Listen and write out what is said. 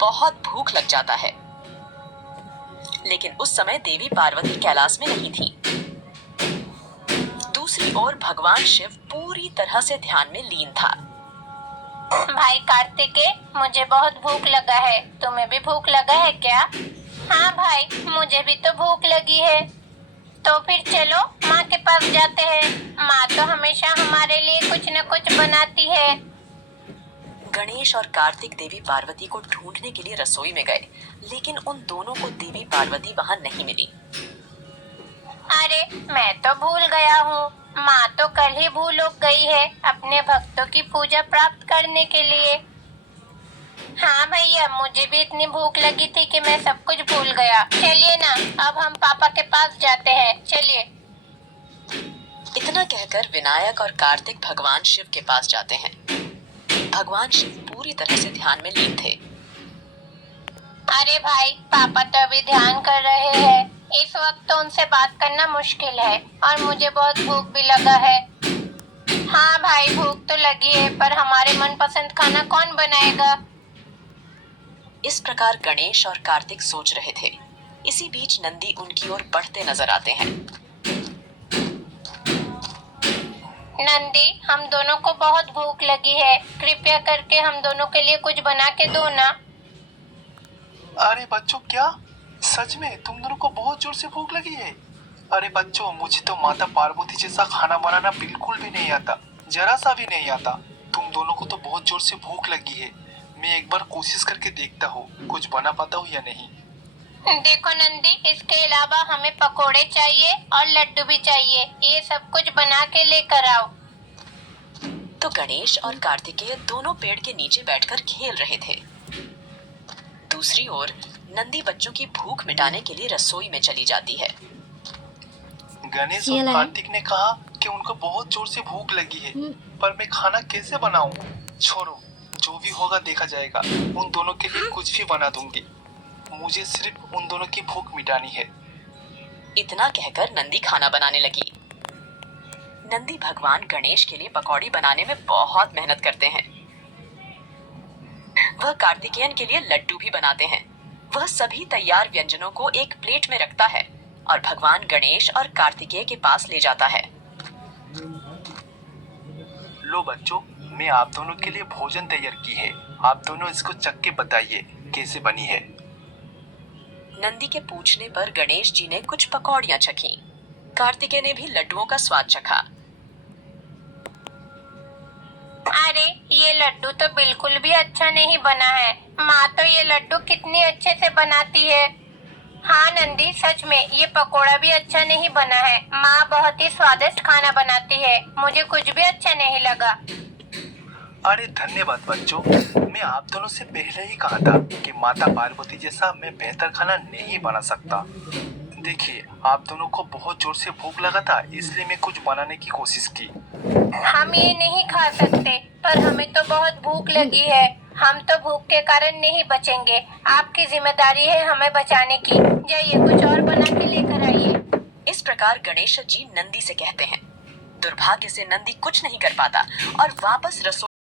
बहुत भूख लग जाता है। लेकिन उस समय देवी पार्वती कैलाश में नहीं थी। दूसरी ओर भगवान शिव पूरी तरह से ध्यान में लीन था। भाई कार्तिकेय, मुझे बहुत भूख लगा है। तुम्हें भी भूख लगा है क्या? हाँ भाई, मुझे भी तो भूख लगी है। तो फिर चलो माँ के पास जाते हैं। माँ तो हमेशा हमारे लिए कुछ न कुछ बनाती है। गणेश और कार्तिक देवी पार्वती को ढूंढने के लिए रसोई में गए, लेकिन उन दोनों को देवी पार्वती वहां नहीं मिली। अरे, मैं तो भूल गया हूँ। माँ तो कल ही भूल गई है अपने भक्तों की पूजा प्राप्त करने के लिए। हाँ भैया, मुझे भी इतनी भूख लगी थी कि मैं सब कुछ भूल गया। चलिए ना, अब हम पापा के पास जाते हैं। चलिए। इतना कहकर विनायक और कार्तिक भगवान शिव के पास जाते हैं। भगवान शिव पूरी तरह से ध्यान में लीन थे। अरे भाई, पापा तो अभी ध्यान कर रहे हैं। इस वक्त तो उनसे बात करना मुश्किल है और मुझे बहुत भूख भी लगा है। हाँ भाई, भूख तो लगी है, पर हमारे मनपसंद खाना कौन बनाएगा? इस प्रकार गणेश और कार्तिक सोच रहे थे। इसी बीच नंदी उनकी ओर बढ़ते नजर आते हैं। नंदी, हम दोनों को बहुत भूख लगी है। कृपया करके हम दोनों के लिए कुछ बना के दो ना। अरे बच्चों, क्या सच में तुम दोनों को बहुत जोर से भूख लगी है? अरे बच्चों, मुझे तो माता पार्वती जैसा खाना बनाना बिल्कुल भी नहीं आता, जरा सा भी नहीं आता। तुम दोनों को तो बहुत जोर से भूख लगी है। मैं एक बार कोशिश करके देखता हूँ कुछ बना पाता हूँ या नहीं। देखो नंदी, इसके अलावा हमें पकोड़े चाहिए और लड्डू भी चाहिए। ये सब कुछ बना के लेकर आओ। तो गणेश और कार्तिकेय दोनों पेड़ के नीचे बैठकर खेल रहे थे। दूसरी ओर नंदी बच्चों की भूख मिटाने के लिए रसोई में चली जाती है। गणेश और कार्तिक ने कहा कि उनको बहुत जोर से भूख लगी है, पर मैं खाना कैसे बनाऊं? छोड़ो, जो भी होगा देखा जाएगा। उन दोनों के लिए कुछ भी बना दूंगी। मुझे सिर्फ उन दोनों की भूख मिटानी है। इतना कहकर नंदी खाना बनाने लगी। नंदी भगवान गणेश के लिए पकौड़ी बनाने में बहुत मेहनत करते हैं। वह कार्तिकेयन के लिए लड्डू भी बनाते हैं। वह सभी तैयार व्यंजनों को एक प्लेट में रखता है और भगवान गणेश और कार्तिकेय के पास ले जाता है। लो बच्चों, मैं आप दोनों के लिए भोजन तैयार की है। आप दोनों इसको चख के बताइए कैसे बनी है। नंदी के पूछने पर गणेश जी ने कुछ पकौड़ियां चखीं। कार्तिकेय ने भी लड्डुओं का स्वाद चखा। अरे, ये लड्डू तो बिल्कुल भी अच्छा नहीं बना है। माँ तो ये लड्डू कितनी अच्छे से बनाती है। हाँ नंदी, सच में ये पकोड़ा भी अच्छा नहीं बना है। माँ बहुत ही स्वादिष्ट खाना बनाती है। मुझे कुछ भी अच्छा नहीं लगा। अरे धन्यवाद बच्चों, मैं आप दोनों से पहले ही कहा था कि माता पार्वती जैसा मैं बेहतर खाना नहीं बना सकता। देखिए, आप दोनों को बहुत जोर से भूख लगा था, इसलिए मैं कुछ बनाने की कोशिश की। हम ये नहीं खा सकते, पर हमें तो बहुत भूख लगी है। हम तो भूख के कारण नहीं बचेंगे। आपकी जिम्मेदारी है हमें बचाने की। जाइए, कुछ और बना के लेकर आइए। इस प्रकार गणेश जी नंदी से कहते हैं। दुर्भाग्य से नंदी कुछ नहीं कर पाता और वापस रसोई